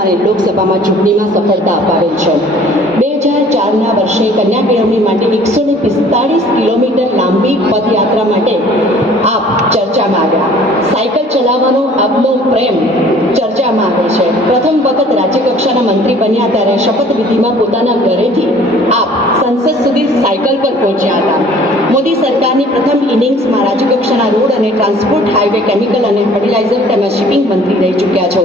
અને લોકસભામાં ચૂંટણીમાં સફળતા અપાવેલ છે. બે હજાર ચારના વર્ષે કન્યા કેળવણી માટે એકસો ને પિસ્તાળીસ કિલોમીટર લાંબી પદયાત્રા માટે આપ ચર્ચામાં આવ્યા. સાયકલ ચલાવવાનો આપનો પ્રેમ ચર્ચામાં આવે છે. પ્રથમ વખત રાજ્યકક્ષાના મંત્રી બન્યા ત્યારે શપથવિધિમાં પોતાના ઘરેથી આપ સંસદ સુધી સાયકલ પર પહોંચ્યા હતા. મોદી સરકારની પ્રથમ ઇનિંગ્સમાં રાજ્યકક્ષાના રોડ અને ટ્રાન્સપોર્ટ હાઈવે કેમિકલ અને ફર્ટિલાઇઝર તેમજ શિપિંગ મંત્રી રહી ચૂક્યા છો.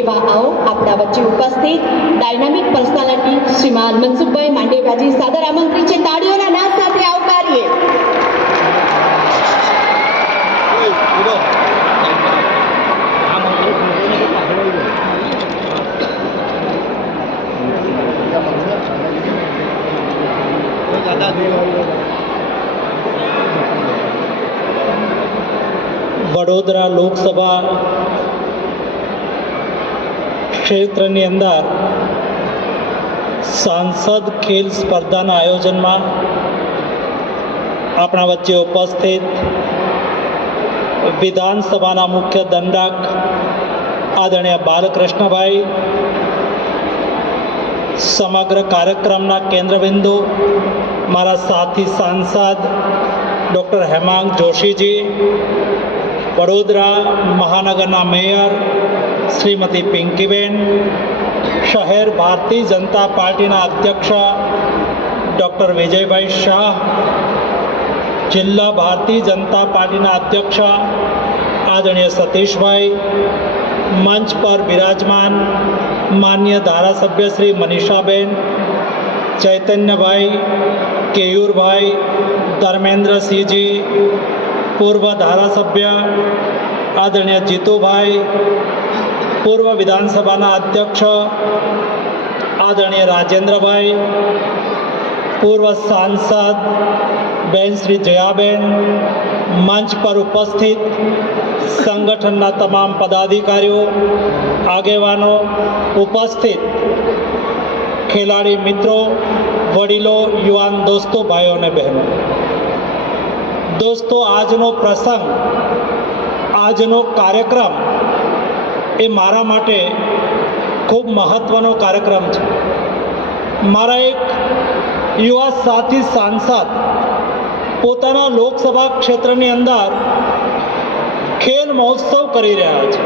એવા આવો આપણા વચ્ચે ઉપસ્થિત ડાયનામિક પર્સનાલિટી શ્રીમાન મનસુખભાઈ માંડેભાજી સાદર આમંત્રિત છે. તાળીઓના નાદ સાથે આવકારીએ. વડોદરા લોકસભા ક્ષેત્રની અંદર સાંસદ ખેલ સ્પર્ધાના આયોજનમાં આપણા વચ્ચે ઉપસ્થિત વિધાનસભાના મુખ્ય દંડક આદરણીય બાલકૃષ્ણભાઈ, સમગ્ર કાર્યક્રમના કેન્દ્રબિંદુ, મારા સાથી સાંસદ ડૉક્ટર હેમાંગ જોશીજી વડોદરા મહાનગરના મેયર શ્રીમતી પિંકીબેન શહેર ભારતીય જનતા પાર્ટીના અધ્યક્ષ ડૉક્ટર વિજયભાઈ શાહ જિલ્લા ભારતીય જનતા પાર્ટીના અધ્યક્ષ આદરણીય સતીશભાઈ મંચ પર બિરાજમાન માન્ય ધારાસભ્ય શ્રી મનીષાબેન ચૈતન્યભાઈ કેયુરભાઈ ધર્મેન્દ્રસિંહજી પૂર્વ ધારાસભ્ય આદરણીય જીતુભાઈ પૂર્વ વિધાનસભાના અધ્યક્ષ આદરણીય રાજેન્દ્રભાઈ પૂર્વ સાંસદ બેન શ્રી જયાબેન મંચ પર ઉપસ્થિત સંગઠનના તમામ પદાધિકારીઓ આગેવાનો ઉપસ્થિત ખેલાડી મિત્રો વડીલો યુવાન દોસ્તો ભાઈઓ અને બહેનો દોસ્તો, આજનો પ્રસંગ, આજનો કાર્યક્રમ એ મારા માટે ખૂબ મહત્ત્વનો કાર્યક્રમ છે. મારા એક યુવા સાથી સાંસદ પોતાના લોકસભા ક્ષેત્રની અંદર ખેલ મહોત્સવ કરી રહ્યા છે.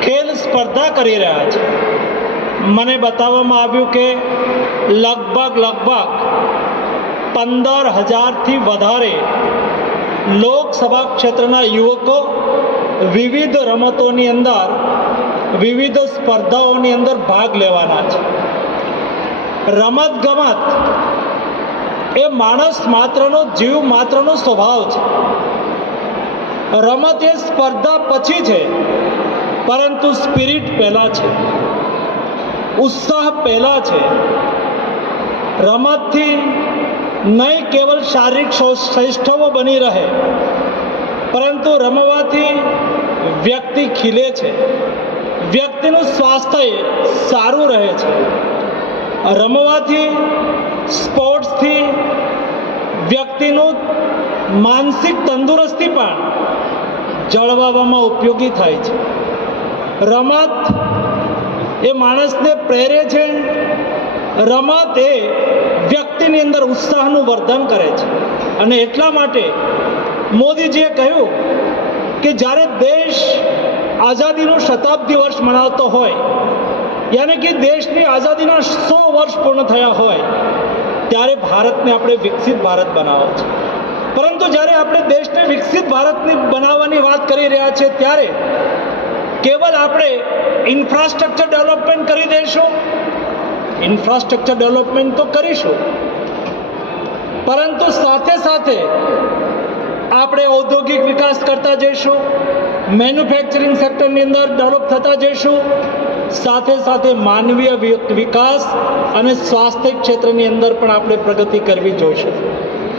ખેલ સ્પર્ધા કરી રહ્યા છે. મને બતાવવામાં આવ્યું કે લગભગ લગભગ પંદર હજારથી વધારે લોકસભા ક્ષેત્રના યુવકો વિવિધ રમતોની અંદર, વિવિધ સ્પર્ધાઓની અંદર ભાગ લેવાના છે. રમત ગમત એ માણસ માત્રનો, જીવ માત્રનો સ્વભાવ છે. રમત એ સ્પર્ધા પછી છે, પરંતુ સ્પિરિટ પહેલાં છે. ઉત્સાહ પહેલાં છે. રમતથી નહીં કેવલ શારીરિક શ્રેષ્ઠવો બની રહે, પરંતુ રમવાથી વ્યક્તિ ખીલે છે. વ્યક્તિનું સ્વાસ્થ્ય સારું રહે છે. રમવાથી, સ્પોર્ટ્સથી, વ્યક્તિનું માનસિક તંદુરસ્તી પણ જળવાવામાં ઉપયોગી થાય છે. રમત એ માણસને પ્રેરે છે રમત એ વ્યક્તિની અંદર ઉત્સાહનું વર્ધન કરે છે. અને એટલા માટે મોદીજીએ કહ્યું કે જ્યારે દેશ આઝાદીનું શતાબ્દી વર્ષ મનાવતો હોય, યાને કે દેશની આઝાદીના સો વર્ષ પૂર્ણ થયા હોય, ત્યારે ભારતને આપણે વિકસિત ભારત બનાવો છે. પરંતુ જ્યારે આપણે દેશને વિકસિત ભારતની બનાવવાની વાત કરી રહ્યા છીએ ત્યારે કેવલ આપણે ઇન્ફ્રાસ્ટ્રક્ચર ડેવલપમેન્ટ કરી દઈશું ઇન્ફ્રાસ્ટ્રક્ચર ડેવલપમેન્ટ તો કરીશું. પરંતુ સાથે સાથે આપણે ઔદ્યોગિક વિકાસ કરતા જઈશું મેન્યુફેક્ચરિંગ સેક્ટરની અંદર ડેવલપ થતા જઈશું, સાથે સાથે માનવીય વિકાસ અને સ્વાસ્થ્ય ક્ષેત્રની અંદર પણ આપણે પ્રગતિ કરવી જોઈશે.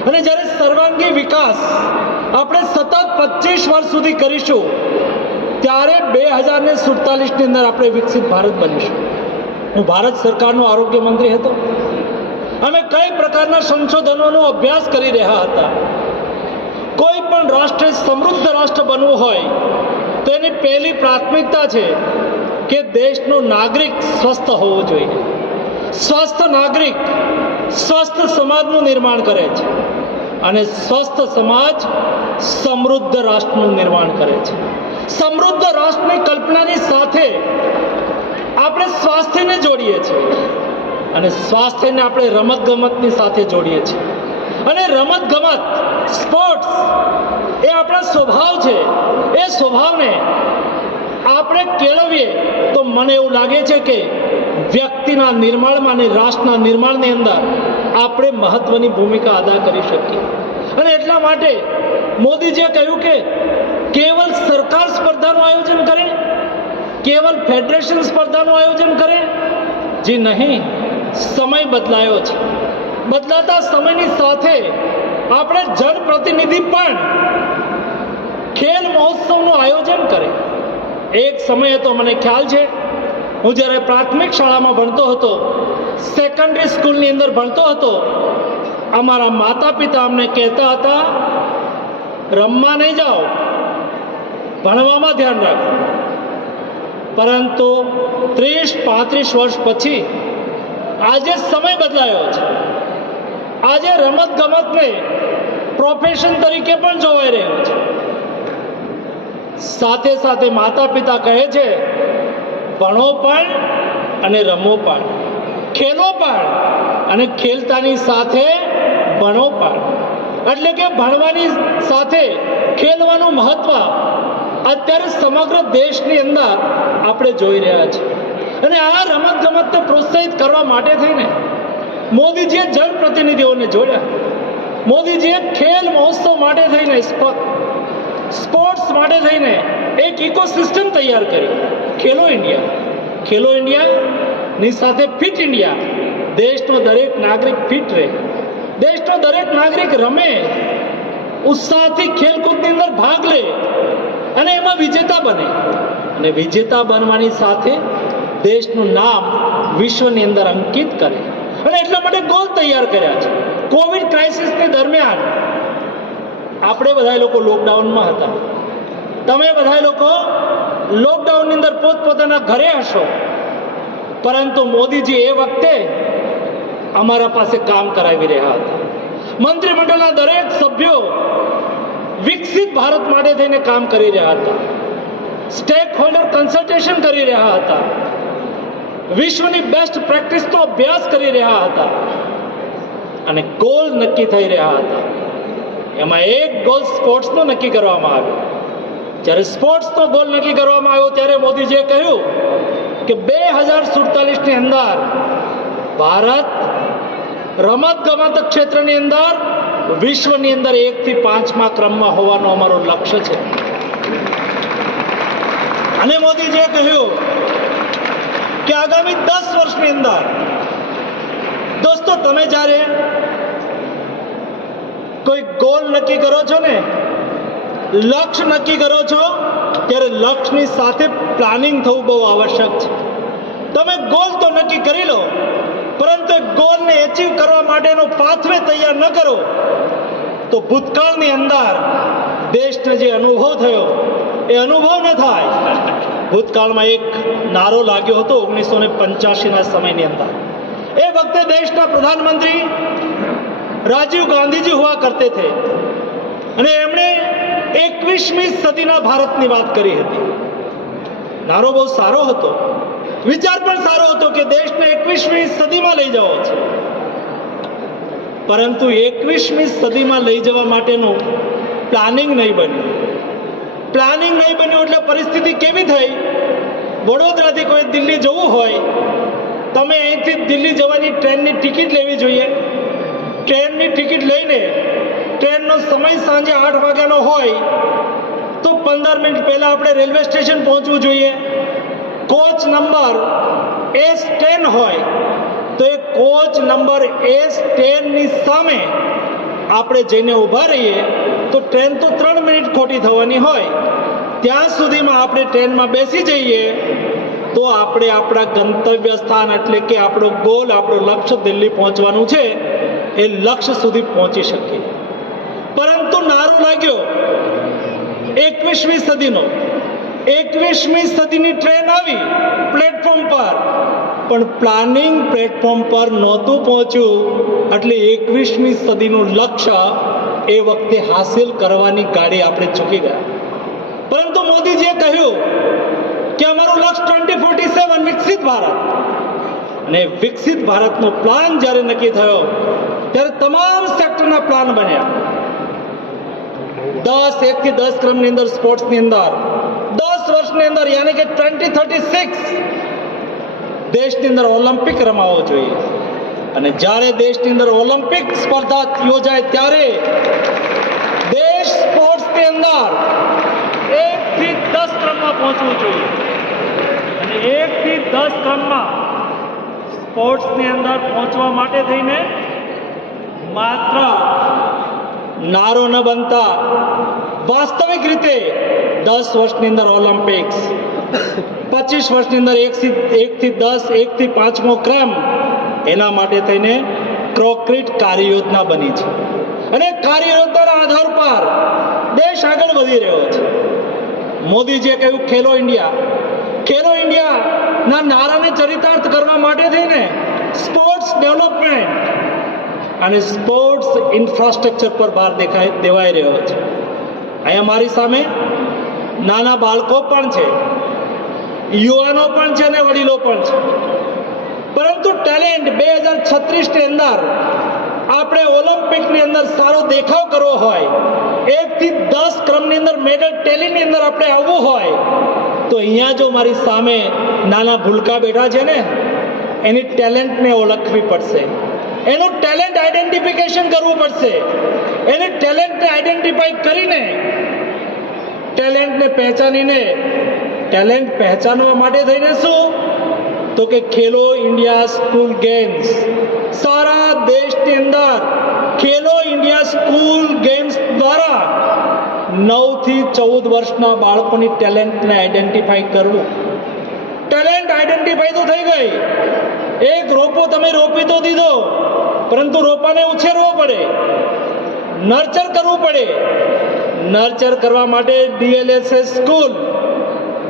અને જ્યારે સર્વાંગી વિકાસ આપણે સતત પચીસ વર્ષ સુધી કરીશું, ત્યારે બે હજાર ને સુડતાલીસની અંદર આપણે વિકસિત ભારત બનીશું. હું ભારત સરકારનો આરોગ્ય મંત્રી હતો. અમે કઈ પ્રકારના સંશોધનોનો અભ્યાસ કરી રહ્યા હતા. કોઈ પણ રાષ્ટ્રે સમૃદ્ધ રાષ્ટ્ર બનવું હોય, તો એની પહેલી પ્રાથમિકતા છે કે દેશનો નાગરિક સ્વસ્થ હોવો જોઈએ. સ્વસ્થ નાગરિક સ્વસ્થ સમાજનું નિર્માણ કરે છે અને સ્વસ્થ સમાજ સમૃદ્ધ રાષ્ટ્રનું નિર્માણ કરે છે. સમૃદ્ધ રાષ્ટ્રની કલ્પનાની સાથે આપણે સ્વાસ્થ્યને જોડીએ છીએ. અને સ્વાસ્થ્યને આપણે રમત ગમતની સાથે જોડીએ છીએ. અને રમત ગમત સ્પોર્ટ્સ એ આપણા સ્વભાવ છે. એ સ્વભાવને આપણે કેળવીએ તો મને એવું લાગે છે કે વ્યક્તિના નિર્માણમાં અને રાષ્ટ્રના નિર્માણની અંદર આપણે મહત્વની ભૂમિકા અદા કરી શકીએ. અને એટલા માટે મોદીજીએ કહ્યું કે કેવલ સરકાર સ્પર્ધાનું આયોજન કરે કેવલ ફેડરેશન સ્પર્ધાનું આયોજન કરે? જે નહીં. સમય બદલાયો છે. બદલાતા સમયની સાથે આપણે જનપ્રતિનિધિ પણ ખેલ મહોત્સવનું આયોજન કરે. એક સમય હતો મને ખ્યાલ છે, હું જ્યારે પ્રાથમિક શાળામાં ભણતો હતો સેકન્ડરી સ્કૂલની અંદર ભણતો હતો, અમારા માતા પિતા અમને કહેતા હતા, રમવા નહીં જાઓ. ભણવામાં ધ્યાન રાખો. પરંતુ ત્રીસ, પાંત્રીસ વર્ષ પછી આજે સમય બદલાયો છે. આજે રમત ગમતને પ્રોફેશન તરીકે પણ જોવાઈ રહ્યો છે. સાથે સાથે માતા પિતા કહે છે, ભણો પણ અને રમો પણ. ખેલો પણ અને ખેલતાની સાથે ભણો પણ. એટલે કે ભણવાની સાથે ખેલવાનું મહત્વ અત્યારે સમગ્ર દેશની અંદર આપણે જોઈ રહ્યા છીએ. અને આ રમત ગમતને પ્રોત્સાહિત કરવા માટે થઈને મોદીજીએ જનપ્રતિનિધિઓને જોડ્યા. મોદીજીએ ખેલ મહોત્સવ માટે થઈને સ્પ- સ્પોર્ટ્સ માટે થઈને એક ઇકોસિસ્ટમ તૈયાર કરી ખેલો ઇન્ડિયા. ખેલો ઇન્ડિયાની સાથે ફિટ ઇન્ડિયા. દેશનો દરેક નાગરિક ફિટ રહે. દેશનો દરેક નાગરિક રમે. ઉત્સાહથી ખેલકૂદની અંદર ભાગ લે. અને એમાં વિજેતા બને. અને વિજેતા બનવાની સાથે દેશનું નામ વિશ્વની અંદર અંકિત કરે. અને એટલા માટે ગોલ તૈયાર કર્યા છે. કોવિડ ક્રાઇસિસની દરમિયાન આપણે બધા લોકો લોકડાઉનમાં હતા. તમે બધા લોકો લોકડાઉનની અંદર પોતપોતાના ઘરે હશો. પરંતુ મોદીજી એ વખતે અમારા પાસે કામ કરાવી રહ્યા હતા. મંત્રીમંડળના દરેક સભ્યો વિકસિત ભારત માટે થઈને કામ કરી રહ્યા હતા. સ્ટેક હોલ્ડર કન્સલ્ટેશન કરી રહ્યા હતા. વિશ્વની બેસ્ટ પ્રેક્ટિસનો અભ્યાસ કરી રહ્યા હતા. અને ગોલ નક્કી થઈ રહ્યા હતા. એમાં એક ગોલ સ્પોર્ટ્સનો નક્કી કરવામાં આવ્યો. જ્યારે સ્પોર્ટ્સનો ગોલ નક્કી કરવામાં આવ્યો, ત્યારે મોદીજીએ કહ્યું કે બે હજાર સુડતાલીસની અંદર ભારત રમત ગમત ક્ષેત્રની અંદર વિશ્વની અંદર એકથી પાંચમા ક્રમમાં હોવાનો અમારો લક્ષ્ય છે. અને મોદીજીએ કહ્યું કે આગામી દસ વર્ષની અંદર, દોસ્તો, તમે જ્યારે કોઈ ગોલ નક્કી કરો છો ને, લક્ષ્ય નક્કી કરો છો, ત્યારે લક્ષ્યની સાથે પ્લાનિંગ થવું બહુ આવશ્યક છે. તમે ગોલ તો નક્કી કરી લો પરંતુ ગોલને એચીવ કરવા માટેનો પાથવે તૈયાર ન કરો, તો ભૂતકાળની અંદર દેશને જે અનુભવ થયો, એ અનુભવ ન થાય. ભૂતકાળમાં એક નારો લાગ્યો હતો ઓગણીસો ને પંચ્યાસીના સમયની અંદર. એ વખતે દેશના પ્રધાનમંત્રી રાજીવ ગાંધીજી હુઆ કરતે થે. અને એમણે એકવીસમી સદીના ભારતની વાત કરી હતી. નારો બહુ સારો હતો. વિચાર પણ સારો હતો કે દેશને એકવીસમી સદીમાં લઈ જવો છે. પરંતુ એકવીસમી સદીમાં લઈ જવા માટેનું પ્લાનિંગ નહીં બન્યું. પ્લાનિંગ નહીં બન્યું એટલે પરિસ્થિતિ કેવી થઈ? વડોદરાથી કોઈ દિલ્હી જવું હોય, તમે અહીંથી દિલ્હી જવાની ટ્રેનની ટિકિટ લેવી જોઈએ. ટ્રેનની ટિકિટ લઈને ટ્રેનનો સમય સાંજે આઠ વાગ્યાનો હોય, તો પંદર મિનિટ પહેલાં આપણે રેલવે સ્ટેશન પહોંચવું જોઈએ. કોચ નંબર એસ ટેન હોય, તો એ કોચ નંબર એસ ટેનની સામે આપણે જઈને ઊભા રહીએ, તો ટ્રેન તો ત્રણ મિનિટ ખોટી થવાની હોય. ત્યાં સુધીમાં આપણે ટ્રેનમાં બેસી જઈએ, તો આપણે આપણા ગંતવ્ય સ્થાન એટલે કે આપણો ગોલ આપણું લક્ષ્ય દિલ્હી પહોંચવાનું છે, એ લક્ષ્ય સુધી પહોંચી શકીએ. પરંતુ નારો લાગ્યો. એકવીસમી સદીનો. એકવીસમી સદીની ટ્રેન આવી પ્લેટફોર્મ પર. પણ પ્લાનિંગ પ્લેટફોર્મ પર નહોતું પહોંચ્યું. એટલે એકવીસમી સદીનું લક્ષ્ય એ વખતે હાસિલ કરવાની ગાડી આપણે ચૂકી ગયા. પરંતુ મોદીજીએ કહ્યું કે અમારું લક્ષ્ય ટ્વેન્ટી ફોર્ટી સેવન વિકસિત ભારત. અને વિકસિત ભારતનો પ્લાન જ્યારે નક્કી થયો, ત્યારે તમામ સેક્ટરના પ્લાન બન્યા. દસ એક થી દસ ક્રમની અંદર સ્પોર્ટ્સની અંદર. દસ વર્ષની અંદર, યાની કે ટ્વેન્ટી થર્ટી સિક્સ દેશની અંદર ઓલિમ્પિક રમાવો જોઈએ. અને જ્યારે દેશની અંદર ઓલિમ્પિક સ્પર્ધા યોજાય ત્યારે દેશ સ્પોર્ટ્સની અંદર એક થી દસ ક્રમમાં પહોંચવું જોઈએ. અને એક થી દસ ક્રમમાં સ્પોર્ટ્સની અંદર પહોંચવા માટે થઈને માત્ર નારો ન બનતા વાસ્તવિક રીતે દસ વર્ષની અંદર ઓલિમ્પિક્સ પચીસ વર્ષની અંદર એકથી એકથી દસ એકથી પાંચમો ક્રમ એના માટે થઈને કોન્ક્રીટ કાર્યયોજના બની છે. અને કાર્યયોજનાના આધાર પર દેશ આગળ વધી રહ્યો છે. મોદીજીએ કહ્યું, ખેલો ઇન્ડિયા. ખેલો ઇન્ડિયાના નારાને ચરિતાર્થ કરવા માટે થઈને સ્પોર્ટ્સ ડેવલપમેન્ટ અને સ્પોર્ટ્સ ઇન્ફ્રાસ્ટ્રક્ચર પર ભાર દેખાય દેવાઈ રહ્યો છે. અહીંયા મારી સામે નાના બાળકો પણ છે, યુવાનો પણ છે અને વડીલો પણ છે. પરંતુ ટેલેન્ટ બે હજાર છત્રીસની અંદર આપણે ઓલિમ્પિકની અંદર સારો દેખાવ કરવો હોય, એકથી દસ ક્રમની અંદર મેડલ ટેલીની અંદર આપણે આવવું હોય, તો અહીંયા જો મારી સામે નાના ભૂલકા બેઠા છે ને, એની ટેલેન્ટને ઓળખવી પડશે. એનું ટેલેન્ટ આઈડેન્ટિફિકેશન કરવું પડશે. એને ટેલેન્ટને આઈડેન્ટિફાઈ કરીને ટેલેન્ટને પહેચાનીને ટેલેન્ટ પહેચાનવા માટે થઈને શું? તો કે ખેલો ઇન્ડિયા સ્કૂલ ગેમ્સ. સારા દેશની અંદર ખેલો ઇન્ડિયા સ્કૂલ ગેમ્સ દ્વારા નવથી ચૌદ વર્ષના બાળકોની ટેલેન્ટને આઈડેન્ટિફાઈ કરવું. ટેલેન્ટ આઈડેન્ટિફાઈ તો થઈ ગઈ. એક રોપો તમે રોપી તો દીધો. પરંતુ રોપાને ઉછેરવો પડે. નર્ચર કરવું પડે. નર્ચર કરવા માટે ડીએલએસએસ સ્કૂલ,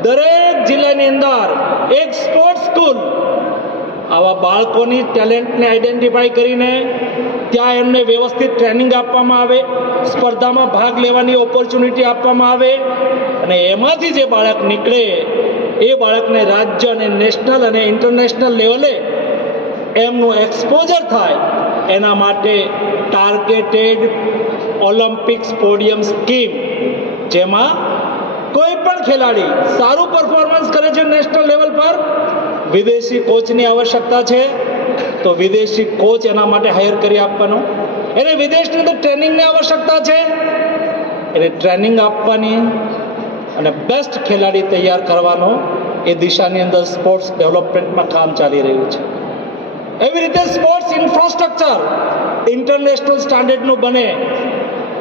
દરેક જિલ્લાની અંદર એક સ્પોર્ટ્સ સ્કૂલ આવા બાળકોની ટેલેન્ટને આઈડેન્ટિફાઈ કરીને ત્યાં એમને વ્યવસ્થિત ટ્રેનિંગ આપવામાં આવે, સ્પર્ધામાં ભાગ લેવાની ઓપોર્ચ્યુનિટી આપવામાં આવે અને એમાંથી જે બાળક નીકળે, એ બાળકને રાજ્ય અને નેશનલ અને ઇન્ટરનેશનલ લેવલે એમનું એક્સપોઝર થાય. એના માટે ટાર્ગેટેડ ઓલિમ્પિક્સ પોડિયમ સ્કીમ જેમાં કોઈ પણ ખેલાડી સારું પરફોર્મન્સ કરે છે નેશનલ લેવલ પર, વિદેશી કોચની આવશ્યકતા છે, તો વિદેશી કોચ એના માટે હાયર કરી આપવાનો. એને વિદેશની અંદર ટ્રેનિંગની આવશ્યકતા છે, એને ટ્રેનિંગ આપવાની અને બેસ્ટ ખેલાડી તૈયાર કરવાનો એ દિશાની અંદર સ્પોર્ટ્સ ડેવલપમેન્ટમાં કામ ચાલી રહ્યું છે. એવી રીતે સ્પોર્ટ્સ ઇન્ફ્રાસ્ટ્રક્ચર ઇન્ટરનેશનલ સ્ટાન્ડર્ડનું બને.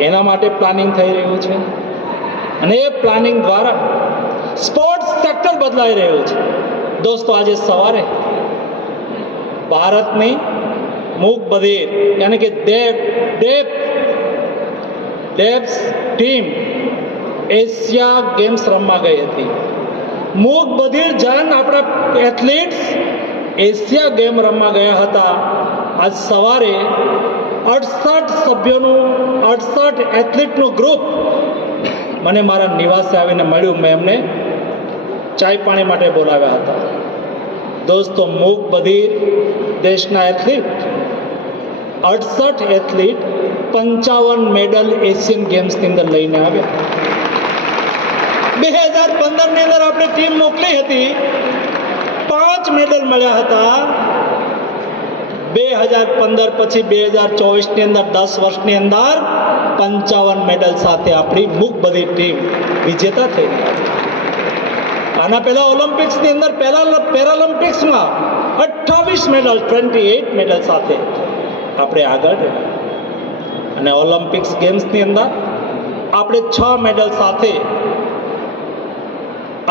એના માટે પ્લાનિંગ થઈ રહ્યું છે. અને એ પ્લાનિંગ દ્વારા સ્પોર્ટ્સ સેક્ટર બદલાઈ રહ્યું છે. દોસ્તો, આજે સવારે ભારતની મૂક બધિર યાની કે દેવ ડેપ ડેપ્સ ટીમ એશિયા ગેમ્સ રમવા ગઈ હતી. મૂક બધિર જન આપણા એથ્લીટ્સ એશિયા ગેમ રમવા ગયા હતા. આજ સવારે અડસઠ સભ્યોનું, અડસઠ એથ્લીટનું ગ્રુપ મને મારા નિવાસે આવીને મળ્યું. મેં એમને ચાય પાણી માટે બોલાવ્યા હતા. દોસ્તો, મૂક બધિર દેશના એથ્લીટ. અડસઠ એથ્લીટ પંચાવન મેડલ એશિયન ગેમ્સની અંદર લઈને આવ્યા. બે હજાર પંદરની અંદર આપણે ટીમ મોકલી હતી. પાંચ મેડલ મળ્યા હતા. બે હજાર પંદર પછી બે હજાર ચોવીસની અંદર, દસ વર્ષની અંદર પંચાવન મેડલ સાથે આપણી મૂક બધી ટીમ વિજેતા થઈ આના પહેલા ઓલિમ્પિક્સની અંદર, પહેલા પેરાલિમ્પિક્સમાં અઠ્ઠાવીસ મેડલ ટ્વેન્ટી એઇટ મેડલ સાથે આપણે આગળ અને ઓલિમ્પિક્સ ગેમ્સની અંદર આપણે છ મેડલ સાથે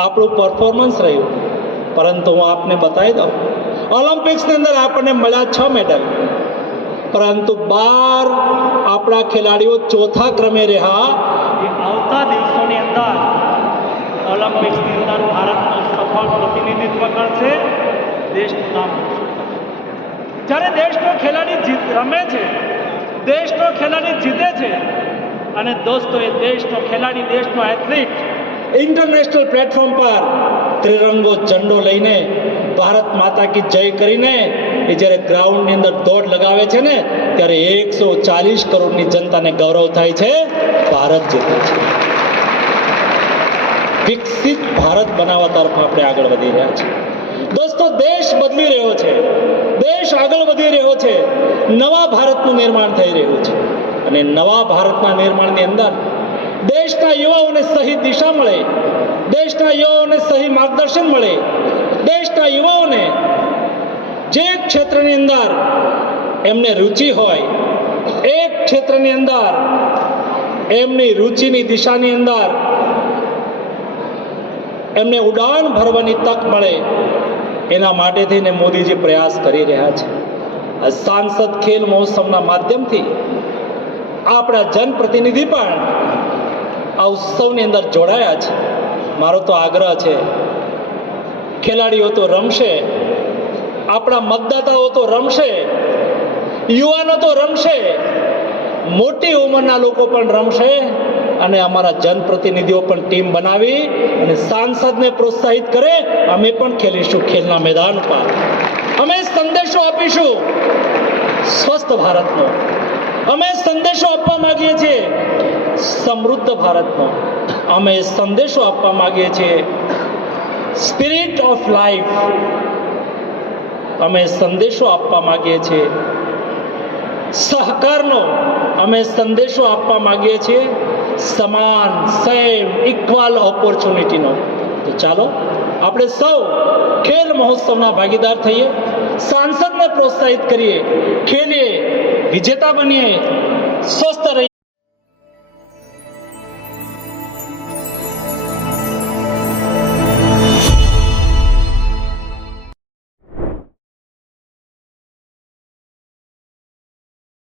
આપણું પરફોર્મન્સ રહ્યું. પરંતુ હું આપને બતાવી દઉં. ઓલિમ્પિક્સની અંદર આપણને મળ્યા છ મેડલ પરંતુ બાર આપણા ખેલાડીઓ ચોથા ક્રમે રહ્યા. એ આવતા દિવસોની અંદર ઓલિમ્પિક્સની અંદર ભારતનું સફળ પ્રતિનિધિત્વ કરશે દેશનું નામ જ્યારે દેશનો ખેલાડી જીત રમે છે, દેશનો ખેલાડી જીતે છે, અને દોસ્તો, એ દેશનો ખેલાડી, દેશનો એથ્લીટ ઇન્ટરનેશનલ પ્લેટફોર્મ પર ત્રિરંગો ઝંડો લઈને ભારત માતા કી જય કરીને એ જ્યારે ગ્રાઉન્ડની અંદર દોડ લગાવે છે ને, ત્યારે એકસો ચાલીસ કરોડની જનતાને ગૌરવ થાય છે ભારત જીતે છે વિકસિત ભારત બનાવવા તરફ આપણે આગળ વધી રહ્યા છીએ. દોસ્તો, દેશ બદલી રહ્યો છે. દેશ આગળ વધી રહ્યો છે. નવા ભારતનું નિર્માણ થઈ રહ્યું છે. અને નવા ભારતના નિર્માણની અંદર દેશના યુવાઓને સહી દિશા મળે, દેશના યુવાઓને સહી માર્ગદર્શન મળે, દેશના યુવાઓને જે ક્ષેત્રની અંદર એમને રુચિ હોય એ ક્ષેત્રની અંદર એમની રુચિની દિશાની અંદર એમને ઉડાન ભરવાની તક મળે, એના માટે થઈને મોદીજી પ્રયાસ કરી રહ્યા છે. સાંસદ ખેલ મહોત્સવના માધ્યમથી આપણા જનપ્રતિનિધિ પણ આ ઉત્સવની અંદર જોડાયા છે મારો તો આગ્રહ છે. ખેલાડીઓ તો રમશે. આપણા મતદાતાઓ તો રમશે. યુવાનો તો રમશે. મોટી ઉંમરના લોકો પણ રમશે અને અમારા જનપ્રતિનિધિઓ પણ ટીમ બનાવી અને સાંસદને પ્રોત્સાહિત કરે. અમે પણ ખેલીશું ખેલના મેદાન પર. અમે સંદેશો આપીશું. સ્વસ્થ ભારતનો. અમે સંદેશો આપવા માંગીએ છીએ. સમૃદ્ધ ભારતનો. અમે સંદેશો આપવા માગીએ છીએ. સ્પિરિટ ઓફ લાઈફ અમે સંદેશો આપવા માગીએ છીએ. સહકારનો અમે સંદેશો આપવા માગીએ છીએ. સમાન સેમ ઇક્વલ ઓપોર્ચ્યુનિટીનો તો ચાલો, આપણે સૌ ખેલ મહોત્સવના ભાગીદાર થઈએ. સાંસદને પ્રોત્સાહિત કરીએ. ખેલીએ. વિજેતા બનીએ. સ્વસ્થ રહીએ.